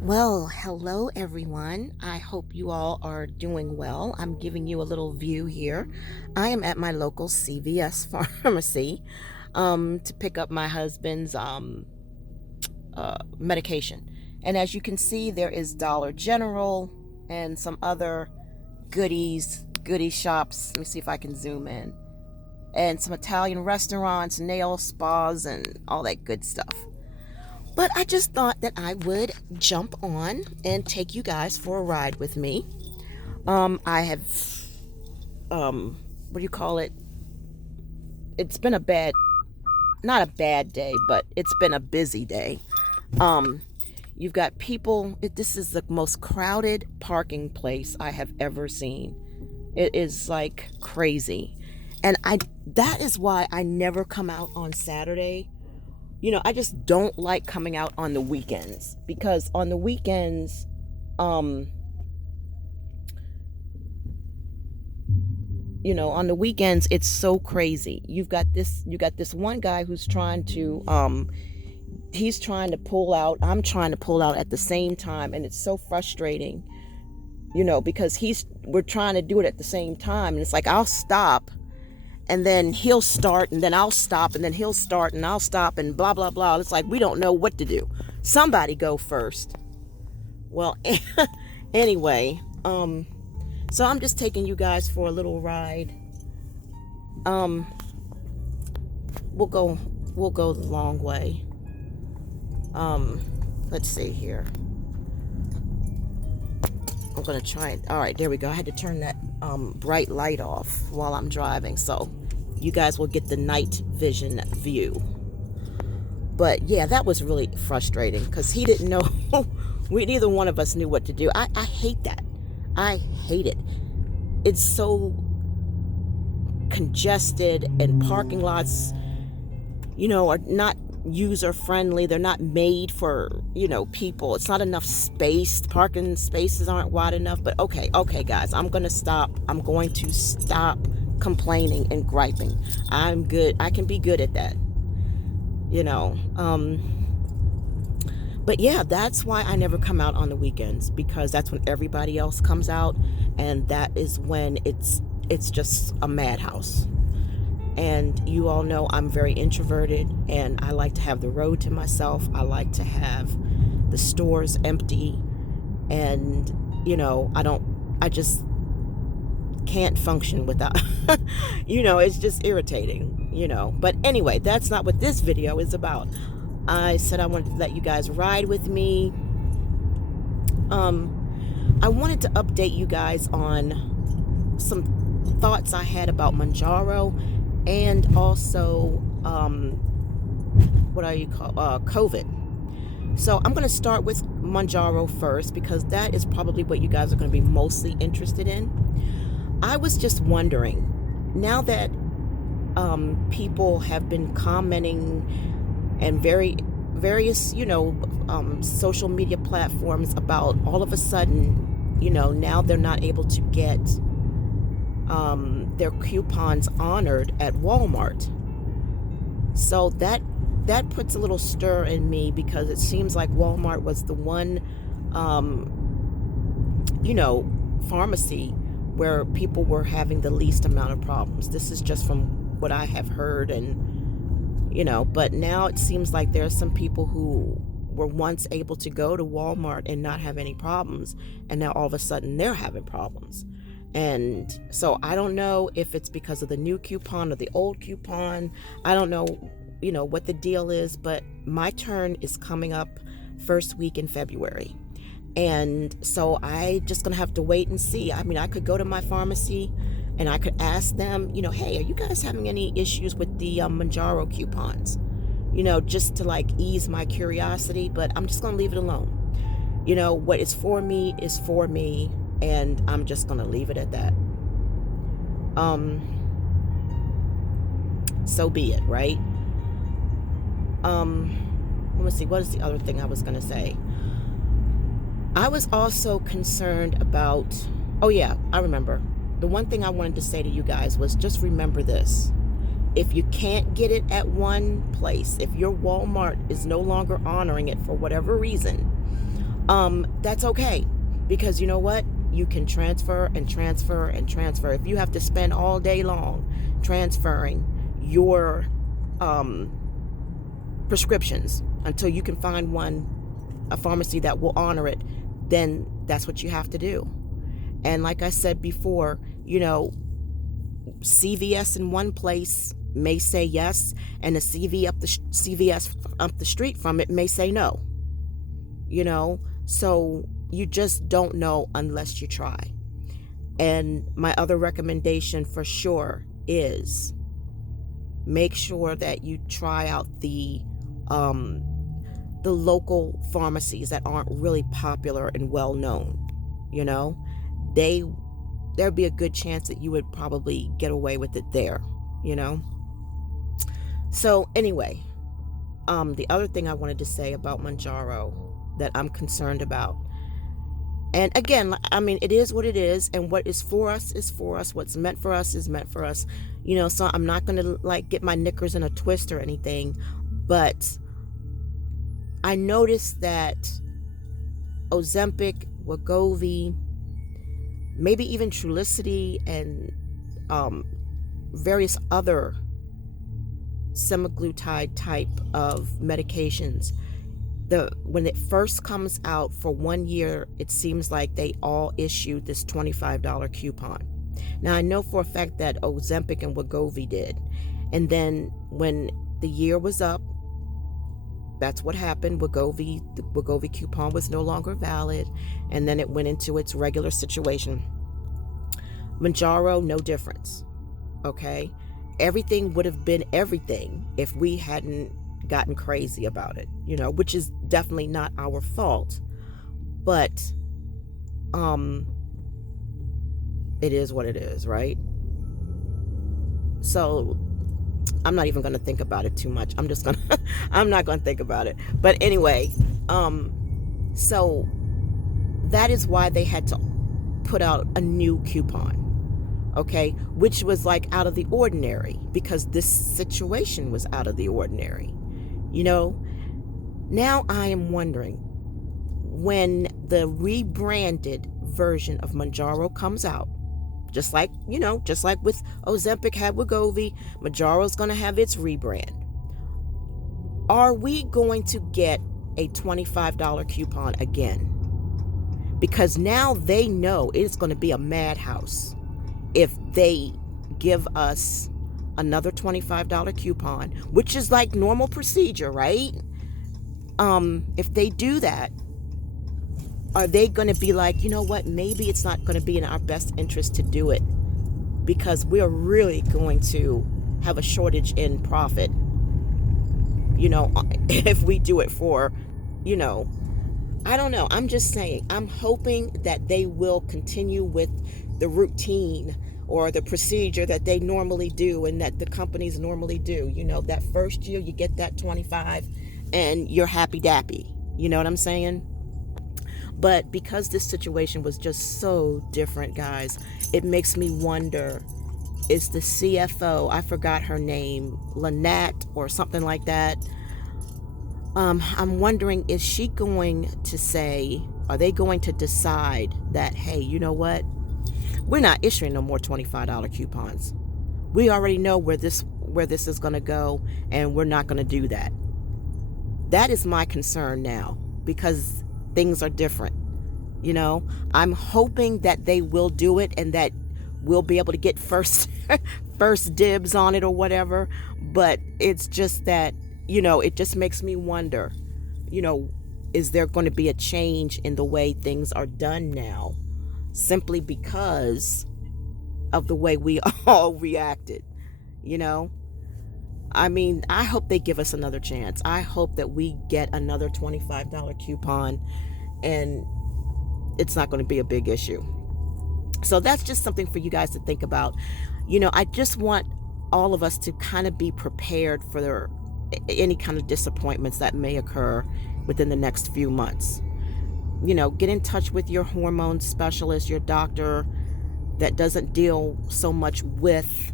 Well, hello everyone. I hope you all are doing well. I'm giving you a little view here. I am at my local CVS pharmacy to pick up my husband's medication. And as you can see, there is Dollar General and some other goodie shops. Let me see if I can zoom in. And some Italian restaurants, nail spas, and all that good stuff. But I just thought that I would jump on and take you guys for a ride with me. I have, what do you call it? It's been not a bad day, but it's been a busy day. Um, you've got people, this is the most crowded parking place I have ever seen. It is like crazy. And that is why I never come out on Saturday. I just don't like coming out on the weekends because on the weekends, it's so crazy. You got this one guy who's he's trying to pull out. I'm trying to pull out at the same time, and it's so frustrating, because we're trying to do it at the same time, and it's like I'll stop. And then he'll start, and then I'll stop, and then he'll start, and I'll stop, and blah, blah, blah. It's like we don't know what to do. Somebody go first. Well, anyway, so I'm just taking you guys for a little ride. We'll go the long way. Let's see here. I'm gonna try it. All right, there we go. I had to turn that bright light off while I'm driving, so you guys will get the night vision view. But yeah, that was really frustrating because he didn't know. Neither one of us knew what to do. I hate that. I hate it. It's so congested, and parking lots, are not user friendly. They're not made for people. It's not enough space. Parking spaces aren't wide enough. But okay guys, I'm going to stop complaining and griping. I'm good. I can be good at that, but yeah, that's why I never come out on the weekends, because that's when everybody else comes out, and that is when it's just a madhouse. And you all know I'm very introverted, and I like to have the road to myself. I like to have the stores empty, and I just can't function without it's just irritating. But anyway, that's not what this video is about. I said I wanted to let you guys ride with me. I wanted to update you guys on some thoughts I had about Mounjaro, and also COVID. So I'm going to start with Mounjaro first, because that is probably what you guys are going to be mostly interested in. I was just wondering, now that people have been commenting and various social media platforms about, all of a sudden, now they're not able to get their coupons honored at Walmart. So that puts a little stir in me, because it seems like Walmart was the one pharmacy where people were having the least amount of problems. This is just from what I have heard, and but now it seems like there are some people who were once able to go to Walmart and not have any problems, and now all of a sudden they're having problems. And so I don't know if it's because of the new coupon or the old coupon. I don't know, what the deal is, but my turn is coming up first week in February. And so I just gonna have to wait and see. I mean, I could go to my pharmacy and I could ask them, hey, are you guys having any issues with the Mounjaro coupons? Just to ease my curiosity, but I'm just gonna leave it alone. What is for me is for me, and I'm just gonna leave it at that. So be it, right? Let me see, what is the other thing I was gonna say? I was also concerned about, oh yeah, I remember. The one thing I wanted to say to you guys was, just remember this. If you can't get it at one place, if your Walmart is no longer honoring it for whatever reason, That's okay, because you know what? You can transfer and transfer and transfer. If you have to spend all day long transferring your um, prescriptions until you can find a pharmacy that will honor it, then that's what you have to do. And like I said before, CVS in one place may say yes, and a CVS up the street from it may say no. So you just don't know unless you try. And my other recommendation for sure is make sure that you try out the local pharmacies that aren't really popular and well known. There'd be a good chance that you would probably get away with it there. So anyway, the other thing I wanted to say about Mounjaro that I'm concerned about, and again, I mean, it is what it is, and what is for us is for us. What's meant for us is meant for us. So I'm not going to get my knickers in a twist or anything, but I noticed that Ozempic, Wegovy, maybe even Trulicity, and various other semaglutide type of medications, when it first comes out for 1 year, it seems like they all issued this $25 coupon. Now, I know for a fact that Ozempic and Wegovy did. And then when the year was up, that's what happened. The Wegovy coupon was no longer valid, and then it went into its regular situation. Mounjaro, no difference. Okay? Everything would have been everything if we hadn't gotten crazy about it, which is definitely not our fault. But it is what it is, right? So I'm not even going to think about it too much. I'm not going to think about it. But anyway, so that is why they had to put out a new coupon. Okay, which was out of the ordinary, because this situation was out of the ordinary. Now I am wondering, when the rebranded version of Mounjaro comes out, just like with Ozempic had Wegovy, Mounjaro's going to have its rebrand. Are we going to get a $25 coupon again? Because now they know it's going to be a madhouse if they give us another $25 coupon, which is like normal procedure, right? If they do that, are they going to be like, you know what, maybe it's not going to be in our best interest to do it, because we're really going to have a shortage in profit, if we do it for, I don't know. I'm just saying, I'm hoping that they will continue with the routine or the procedure that they normally do and that the companies normally do. That first year you get that 25 and you're happy dappy. You know what I'm saying? But because this situation was just so different, guys, it makes me wonder, is the CFO, I forgot her name, Lynette or something like that, I'm wondering, is she going to say, are they going to decide that, hey, you know what? We're not issuing no more $25 coupons. We already know where this is going to go, and we're not going to do that. That is my concern now, because things are different. I'm hoping that they will do it and that we'll be able to get first dibs on it or whatever. But it's just that, it just makes me wonder, is there going to be a change in the way things are done now, simply because of the way we all reacted? I mean, I hope they give us another chance. I hope that we get another $25 coupon and it's not going to be a big issue. So that's just something for you guys to think about. I just want all of us to kind of be prepared for any kind of disappointments that may occur within the next few months. Get in touch with your hormone specialist, your doctor that doesn't deal so much with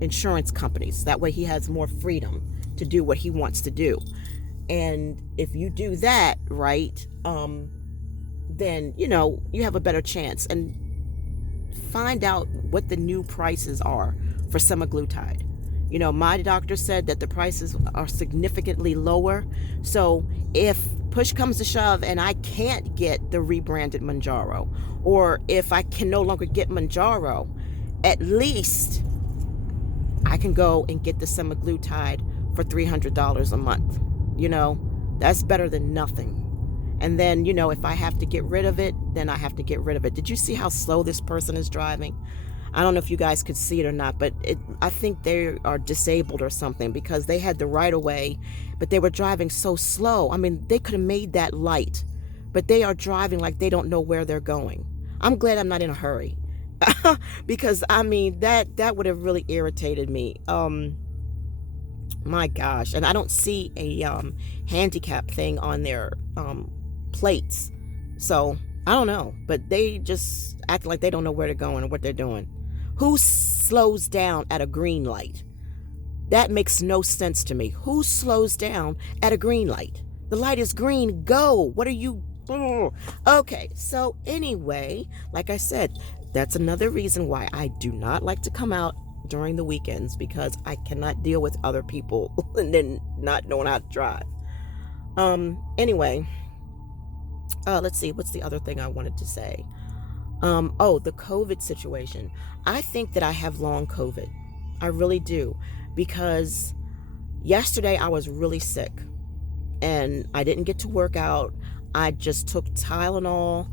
insurance companies. That way he has more freedom to do what he wants to do. And if you do that right, then you have a better chance. And find out what the new prices are for semaglutide. My doctor said that the prices are significantly lower. So if push comes to shove and I can't get the rebranded Mounjaro, or if I can no longer get Mounjaro, at least I can go and get the semaglutide for $300 a month. That's better than nothing. And then, if I have to get rid of it, then I have to get rid of it. Did you see how slow this person is driving? I don't know if you guys could see it or not, but I think they are disabled or something, because they had the right of way, but they were driving so slow. I mean, they could have made that light, but they are driving like they don't know where they're going. I'm glad I'm not in a hurry because I mean, that would have really irritated me. My gosh. And I don't see a handicap thing on their plates. So I don't know, but they just act like they don't know where they're going or what they're doing. Who slows down at a green light? That makes no sense to me. Who slows down at a green light? The light is green. Go. What are you? Okay. So anyway, like I said, that's another reason why I do not like to come out during the weekends, because I cannot deal with other people and then not knowing how to drive. Anyway, let's see. What's the other thing I wanted to say? The COVID situation. I think that I have long COVID. I really do, because yesterday I was really sick and I didn't get to work out. I just took Tylenol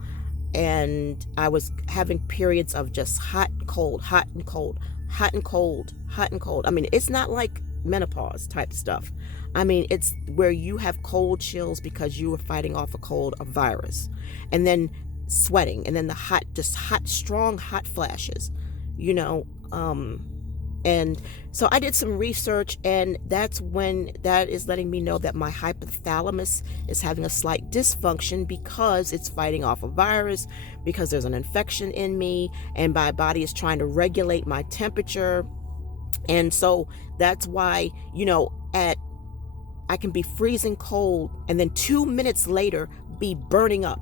and I was having periods of just hot and cold, hot and cold, hot and cold, hot and cold. I mean, it's not like menopause type stuff. I mean, it's where you have cold chills because you were fighting off a virus, and then sweating, and then the strong hot flashes, and so I did some research, and that is letting me know that my hypothalamus is having a slight dysfunction because it's fighting off a virus, because there's an infection in me, and my body is trying to regulate my temperature. And so that's why, I can be freezing cold and then 2 minutes later be burning up.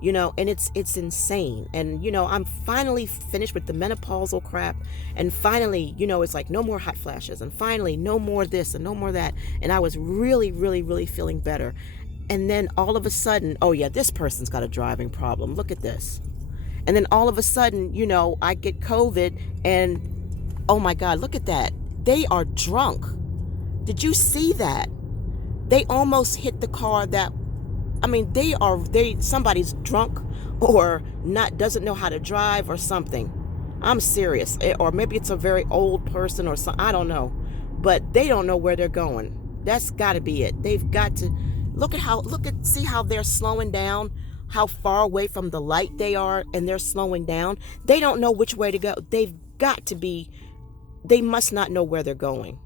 And it's insane. And, I'm finally finished with the menopausal crap. And finally, it's like no more hot flashes. And finally, no more this and no more that. And I was really, really, really feeling better. And then all of a sudden, oh yeah, this person's got a driving problem. Look at this. And then all of a sudden, I get COVID, and oh my God, look at that. They are drunk. Did you see that? They almost hit the car somebody's drunk or doesn't know how to drive or something. I'm serious. Or maybe it's a very old person or something. I don't know. But they don't know where they're going. That's got to be it. They've got to see how they're slowing down, how far away from the light they are, and they're slowing down. They don't know which way to go. They must not know where they're going.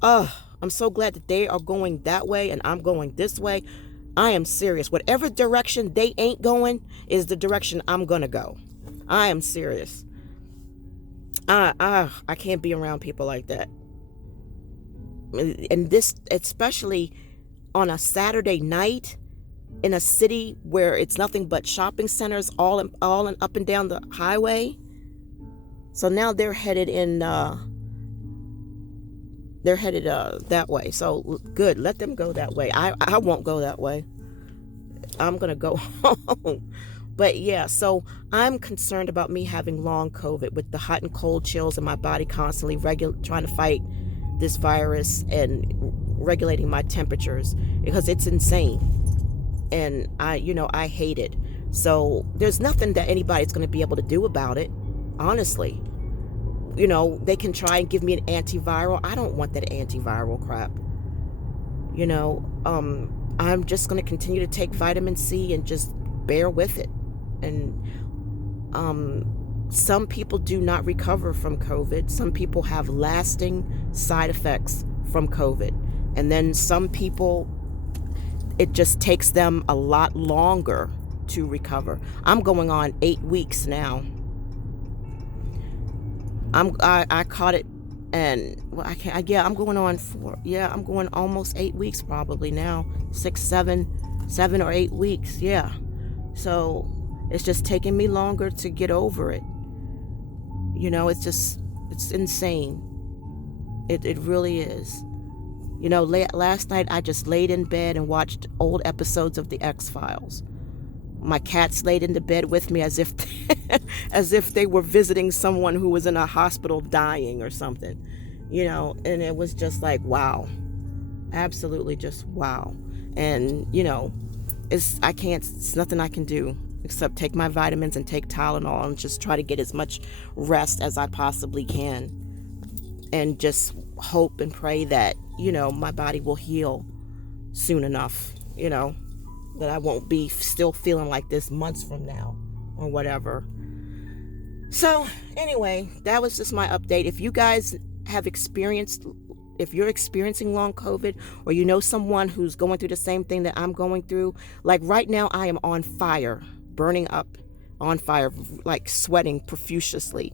I'm so glad that they are going that way and I'm going this way. I am serious. Whatever direction they ain't going is the direction I'm going to go. I am serious. I can't be around people like that. And this, especially on a Saturday night in a city where it's nothing but shopping centers all and up and down the highway. So now they're headed that way. So good, let them go that way. I won't go that way. I'm gonna go home. But yeah, so I'm concerned about me having long COVID with the hot and cold chills in my body, constantly trying to fight this virus and regulating my temperatures, because it's insane. And I hate it. So there's nothing that anybody's going to be able to do about it, honestly. They can try and give me an antiviral. I don't want that antiviral crap. I'm just going to continue to take vitamin C and just bear with it. And some people do not recover from COVID. Some people have lasting side effects from COVID. And then some people, it just takes them a lot longer to recover. I'm going on 8 weeks now. I caught it And well, I can't. Yeah, I'm going on for. Yeah, I'm going almost 8 weeks probably now. 7 or 8 weeks. Yeah. So it's just taking me longer to get over it. It's insane. It really is. Last night I just laid in bed and watched old episodes of the X-Files. My cats laid in the bed with me as if as if they were visiting someone who was in a hospital dying or something. And it was just like, wow. Absolutely just wow. And it's nothing I can do except take my vitamins and take Tylenol and just try to get as much rest as I possibly can, and just hope and pray that my body will heal soon enough, that I won't be still feeling like this months from now or whatever. So anyway, that was just my update. If you guys if you're experiencing long COVID, or you know someone who's going through the same thing that I'm going through, like right now I am on fire, burning up, on fire, like sweating profusely.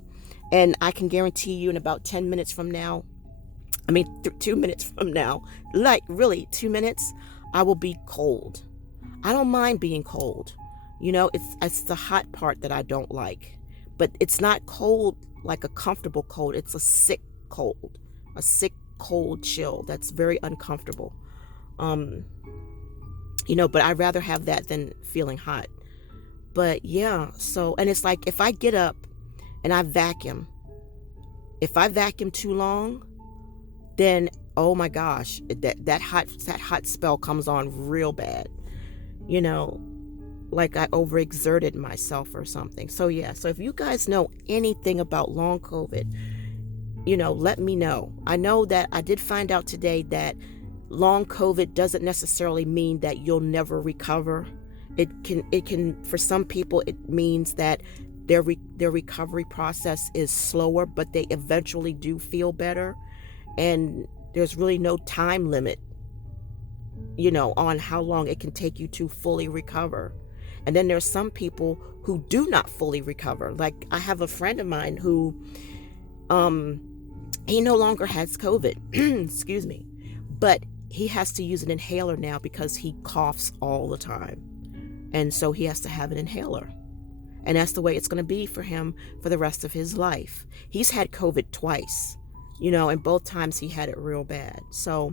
And I can guarantee you in about 10 minutes from now, 2 minutes from now, like really 2 minutes, I will be cold. I don't mind being cold. It's the hot part that I don't like. But it's not cold like a comfortable cold. It's a sick cold. A sick cold chill that's very uncomfortable. But I'd rather have that than feeling hot. But yeah, so, and it's like if I get up and if I vacuum too long, then oh my gosh, that hot spell comes on real bad. Like I overexerted myself or something. So yeah, so if you guys know anything about long COVID, let me know. I know that I did find out today that long COVID doesn't necessarily mean that you'll never recover. It can for some people it means that their recovery process is slower, but they eventually do feel better, and there's really no time limit on how long it can take you to fully recover. And then there's some people who do not fully recover. Like I have a friend of mine who he no longer has COVID, excuse me, but he has to use an inhaler now because he coughs all the time. And so he has to have an inhaler. And that's the way it's going to be for him for the rest of his life. He's had COVID twice, and both times he had it real bad. So,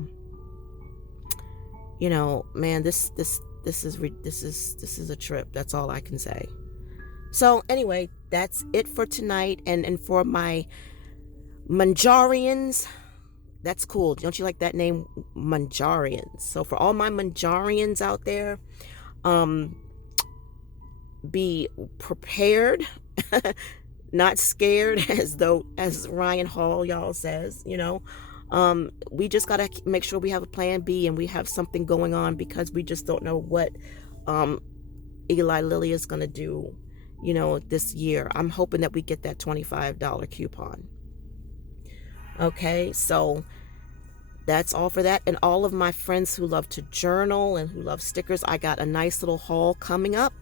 man, this is a trip. That's all I can say. So anyway, that's it for tonight. And for my Mounjarians, that's cool. Don't you like that name, Mounjarians? So for all my Mounjarians out there, be prepared, not scared, as Ryan Hall y'all says. We just gotta make sure we have a plan B and we have something going on, because we just don't know what Eli Lilly is gonna do this year. I'm hoping that we get that $25 coupon. Okay, so that's all for that. And all of my friends who love to journal and who love stickers, I got a nice little haul coming up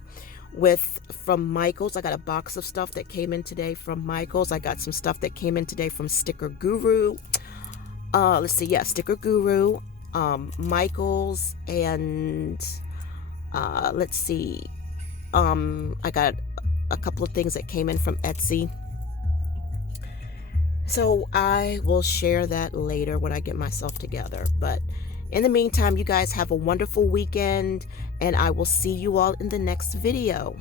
from Michaels. I got a box of stuff that came in today from Michaels. I got some stuff that came in today from Sticker Guru. Let's see, yeah, Sticker Guru, Michaels, and let's see, I got a couple of things that came in from Etsy. So I will share that later when I get myself together. But in the meantime, you guys have a wonderful weekend, and I will see you all in the next video.